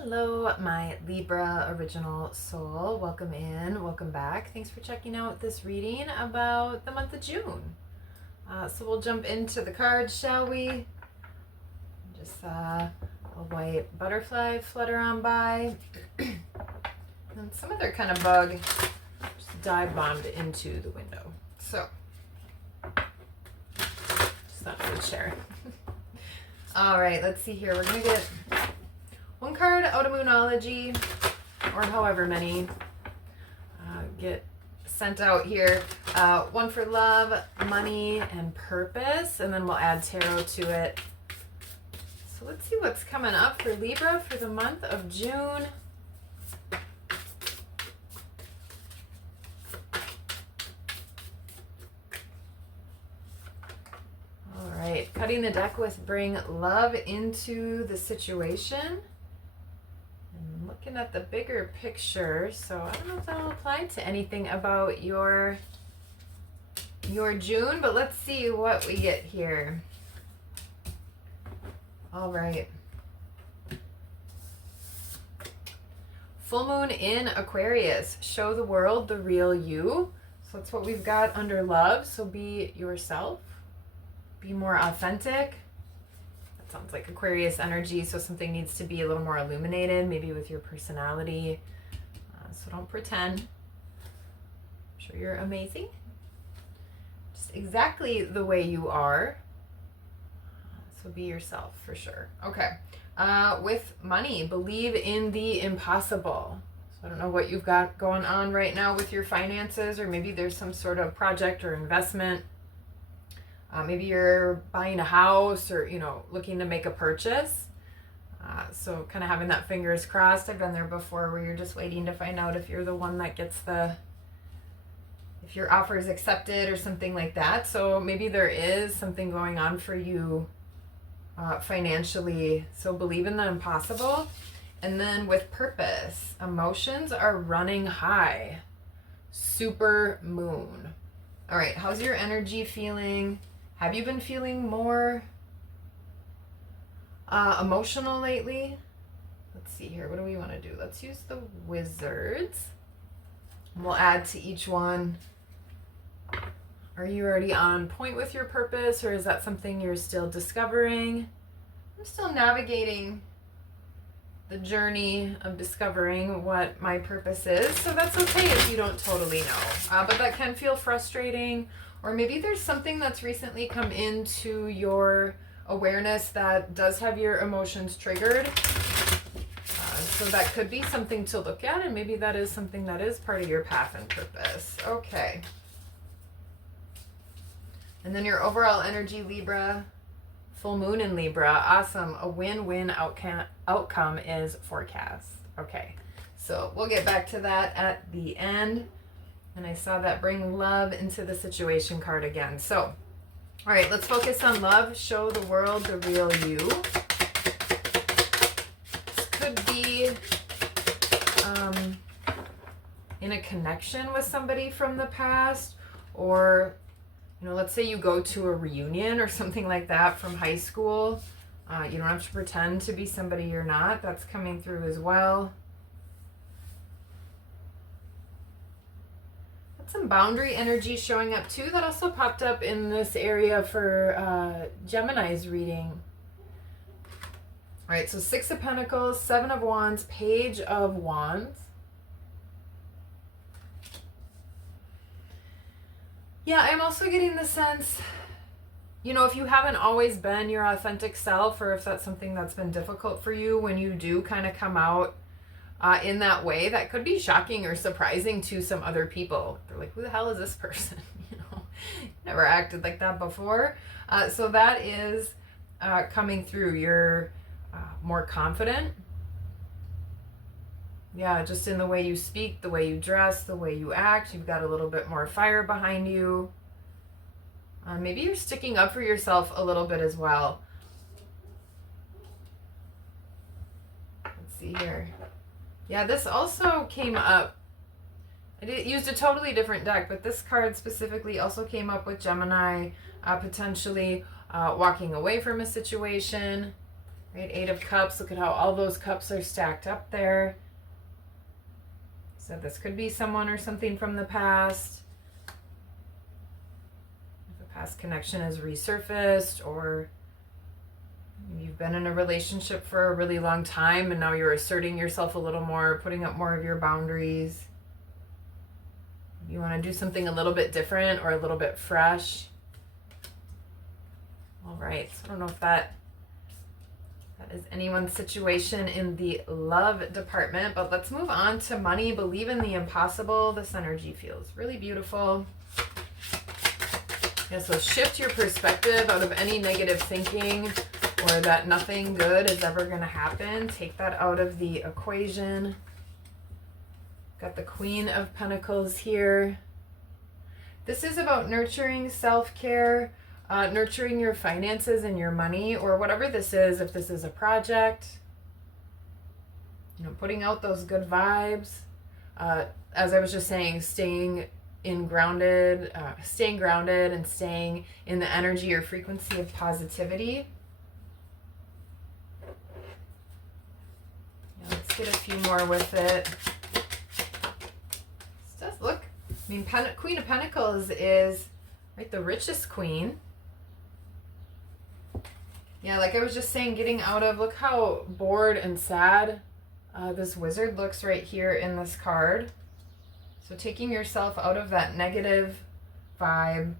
Hello, my Libra original soul. Welcome in, welcome back. Thanks for checking out this reading about the month of June. So we'll jump into the cards, shall we? Just a white butterfly flutter on by. And some other kind of bug just dive bombed into the window. So, just thought I would share. All right, let's see here. We're going to get one card out of Moonology, or however many get sent out here. One for love, money, and purpose, and then we'll add tarot to it. So let's see what's coming up for Libra for the month of June. All right, cutting the deck with bring love into the situation. Looking at the bigger picture, so I don't know if that'll apply to anything about your June, but let's see what we get here. All right. Full moon in Aquarius. Show the world the real you. So that's what we've got under love. So be yourself. Be more authentic. Sounds like Aquarius energy, so something needs to be a little more illuminated, maybe with your personality. So don't pretend. I'm sure you're amazing. Just exactly the way you are. So be yourself for sure. Okay. With money, believe in the impossible. So I don't know what you've got going on right now with your finances, or maybe there's some sort of project or investment. Maybe you're buying a house or, looking to make a purchase. So kind of having that fingers crossed. I've been there before where you're just waiting to find out if you're the one that gets if your offer is accepted or something like that. So maybe there is something going on for you financially. So believe in the impossible. And then with purpose, emotions are running high. Super moon. All right, how's your energy feeling? Have you been feeling more emotional lately? Let's see here. What do we want to do? Let's use the wizards. We'll add to each one. Are you already on point with your purpose, or is that something you're still discovering? I'm still navigating the journey of discovering what my purpose is, so that's okay if you don't totally know. But that can feel frustrating. Or maybe there's something that's recently come into your awareness that does have your emotions triggered. So that could be something to look at, and maybe that is something that is part of your path and purpose. Okay. And then your overall energy, Libra. Full moon in Libra. Awesome. A win-win outcome is forecast. Okay. So we'll get back to that at the end. And I saw that bring love into the situation card again. So, all right, let's focus on love. Show the world the real you. This could be in a connection with somebody from the past, or, let's say you go to a reunion or something like that from high school. You don't have to pretend to be somebody you're not. That's coming through as well. Some boundary energy showing up too. That also popped up in this area for Gemini's reading. All right, so 6 of Pentacles, 7 of Wands, Page of Wands. Yeah, I'm also getting the sense, if you haven't always been your authentic self, or if that's something that's been difficult for you, when you do kind of come out in that way, that could be shocking or surprising to some other people. They're like, who the hell is this person? Never acted like that before. So that is coming through. You're more confident. Yeah, just in the way you speak, the way you dress, the way you act. You've got a little bit more fire behind you. Maybe you're sticking up for yourself a little bit as well. Let's see here. Yeah, this also came up. I used a totally different deck, but this card specifically also came up with Gemini potentially walking away from a situation. Right, 8 of Cups. Look at how all those cups are stacked up there. So this could be someone or something from the past. If a past connection has resurfaced, or you've been in a relationship for a really long time and now you're asserting yourself a little more, putting up more of your boundaries. You want to do something a little bit different or a little bit fresh. All right, so I don't know if that is anyone's situation in the love department, but let's move on to money. Believe in the impossible. This energy feels really beautiful. Yeah, so shift your perspective out of any negative thinking or that nothing good is ever going to happen. Take that out of the equation. Got the Queen of Pentacles here. This is about nurturing self-care, nurturing your finances and your money, or whatever this is. If this is a project, you know, putting out those good vibes. As I was just saying, staying grounded and staying in the energy or frequency of positivity. Yeah, let's get a few more with it. This does look, I mean, Queen of Pentacles is, right, the richest queen. Yeah, like I was just saying, getting out of, look how bored and sad this wizard looks right here in this card. So taking yourself out of that negative vibe.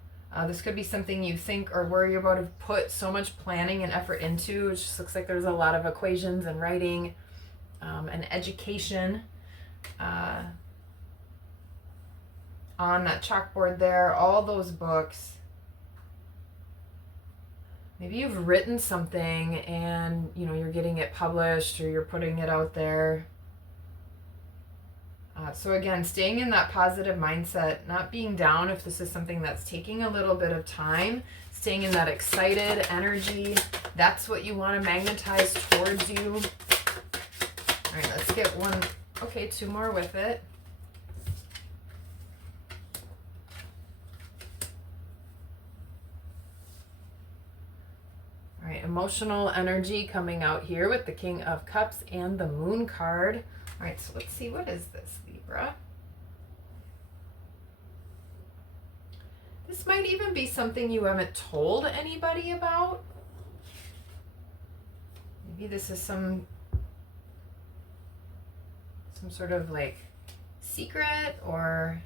This could be something you think or worry about, have put so much planning and effort into. It just looks like there's a lot of equations and writing and education on that chalkboard there. All those books. Maybe you've written something and, you know, you're getting it published or you're putting it out there. So again, staying in that positive mindset, not being down if this is something that's taking a little bit of time, staying in that excited energy. That's what you want to magnetize towards you. All right, let's get one. Okay, 2 more with it. All right, emotional energy coming out here with the King of Cups and the Moon card. All right, so let's see, what is this, Libra? This might even be something you haven't told anybody about. Maybe this is some sort of like secret, or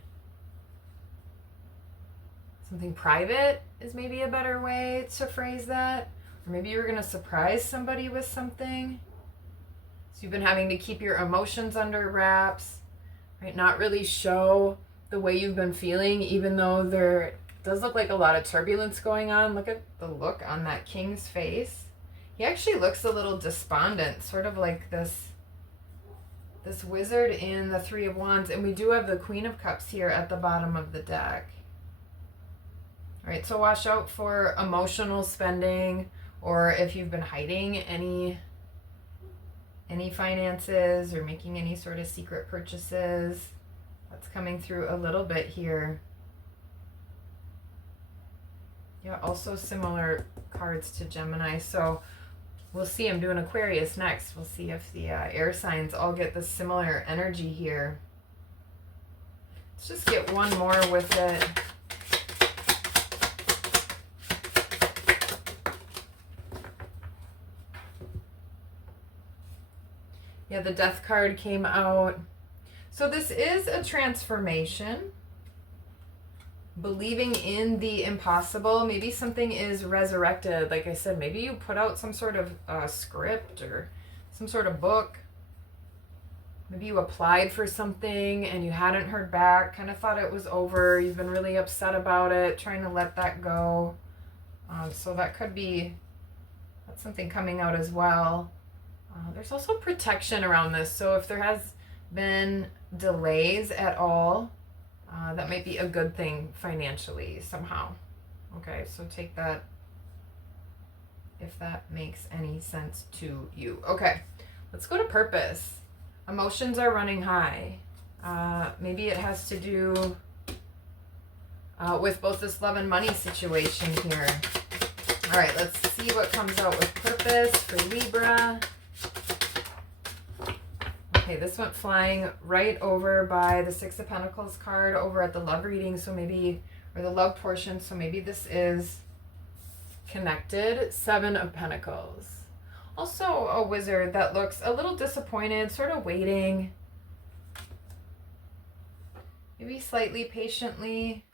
something private is maybe a better way to phrase that. Or maybe you're going to surprise somebody with something. So you've been having to keep your emotions under wraps, right? Not really show the way you've been feeling, even though there does look like a lot of turbulence going on. Look at the look on that king's face. He actually looks a little despondent, sort of like this wizard in the 3 of Wands. And we do have the Queen of Cups here at the bottom of the deck. All right, so watch out for emotional spending, or if you've been hiding any finances or making any sort of secret purchases. That's coming through a little bit here. Yeah, also similar cards to Gemini. So we'll see. I'm doing Aquarius next. We'll see if the air signs all get this similar energy here. Let's just get one more with it. Yeah, the Death card came out. So this is a transformation. Believing in the impossible. Maybe something is resurrected. Like I said, maybe you put out some sort of script or some sort of book. Maybe you applied for something and you hadn't heard back, kind of thought it was over. You've been really upset about it, trying to let that go. So that could be, that's something coming out as well. There's also protection around this. So if there has been delays at all, that might be a good thing financially somehow. Okay, so take that if that makes any sense to you. Okay, let's go to purpose. Emotions are running high. Maybe it has to do with both this love and money situation here. All right, let's see what comes out with purpose for Libra. Okay, this went flying right over by the Six of Pentacles card over at the love reading. So maybe, or the love portion. So maybe this is connected. Seven of Pentacles. Also a wizard that looks a little disappointed, sort of waiting. Maybe slightly patiently.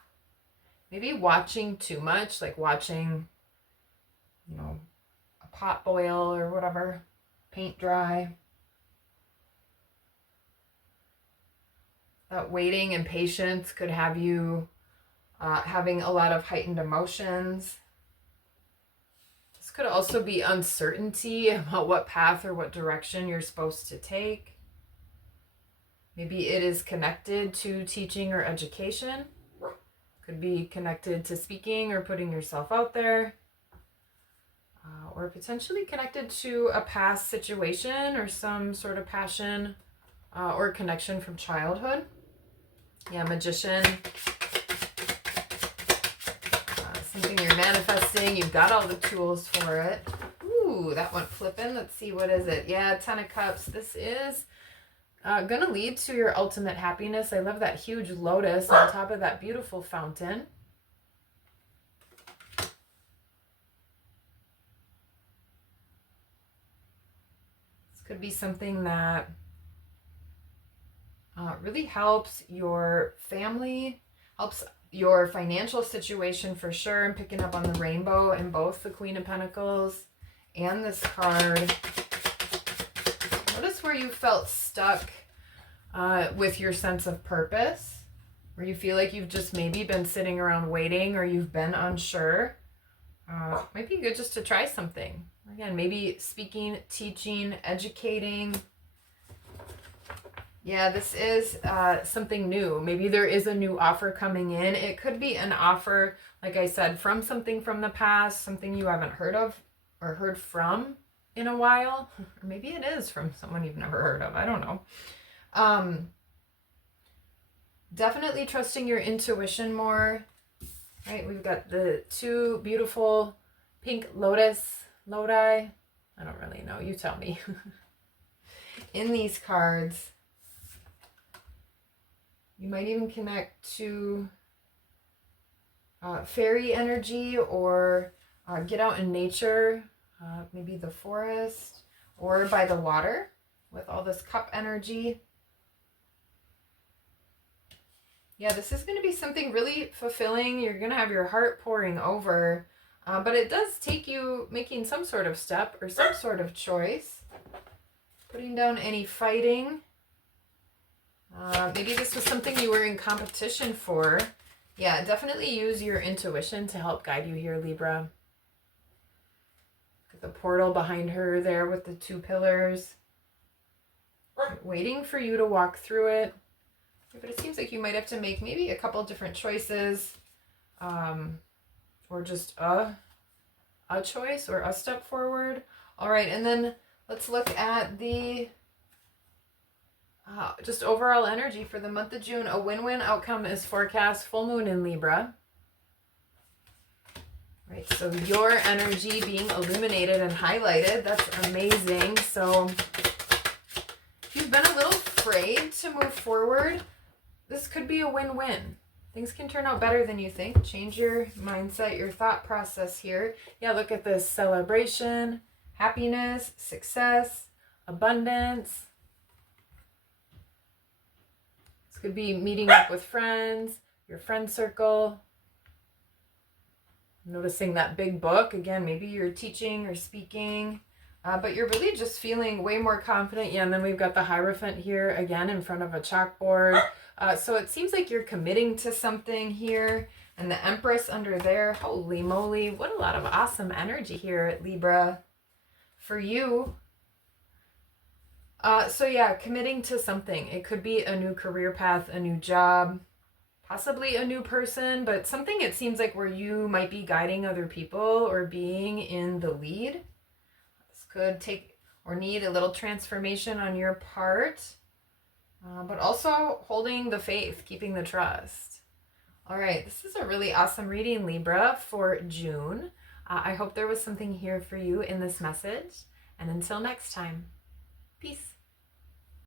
Maybe watching too much, like watching, you know, a pot boil or whatever, paint dry. That waiting and patience could have you having a lot of heightened emotions. This could also be uncertainty about what path or what direction you're supposed to take. Maybe it is connected to teaching or education. Could be connected to speaking or putting yourself out there. Or potentially connected to a past situation or some sort of passion or connection from childhood. Yeah, Magician. Something you're manifesting. You've got all the tools for it. Ooh, that went flipping. Let's see, what is it? Yeah, Ten of Cups. This is going to lead to your ultimate happiness. I love that huge lotus on top of that beautiful fountain. This could be something that really helps your family, helps your financial situation for sure. I'm picking up on the rainbow in both the Queen of Pentacles and this card. Notice where you felt stuck with your sense of purpose, where you feel like you've just maybe been sitting around waiting or you've been unsure. Might be good just to try something. Again, maybe speaking, teaching, educating. Yeah, this is something new. Maybe there is a new offer coming in. It could be an offer, like I said, from something from the past, something you haven't heard of or heard from in a while. Or maybe it is from someone you've never heard of. I don't know. Definitely trusting your intuition more. Right, we've got the two beautiful pink lodi. I don't really know. You tell me. In these cards. You might even connect to fairy energy or get out in nature, maybe the forest or by the water with all this cup energy. Yeah, this is going to be something really fulfilling. You're going to have your heart pouring over, but it does take you making some sort of step or some sort of choice. Putting down any fighting. Maybe this was something you were in competition for. Yeah, definitely use your intuition to help guide you here, Libra. Got the portal behind her there with the two pillars. Waiting for you to walk through it. But it seems like you might have to make maybe a couple different choices. Or just a choice or a step forward. All right, and then let's look at the just overall energy for the month of June. A win-win outcome is forecast. Full moon in Libra. Right, so your energy being illuminated and highlighted. That's amazing. So if you've been a little afraid to move forward, this could be a win-win. Things can turn out better than you think. Change your mindset, your thought process here. Yeah, look at this. Celebration, happiness, success, abundance. Could be meeting up with friends, your friend circle. Noticing that big book. Again, maybe you're teaching or speaking, but you're really just feeling way more confident. Yeah, and then we've got the Hierophant here again in front of a chalkboard. So it seems like you're committing to something here. And the Empress under there. Holy moly, what a lot of awesome energy here at Libra for you. So yeah, committing to something. It could be a new career path, a new job, possibly a new person, but something it seems like where you might be guiding other people or being in the lead. This could take or need a little transformation on your part, but also holding the faith, keeping the trust. All right, this is a really awesome reading, Libra, for June. I hope there was something here for you in this message. And until next time, peace.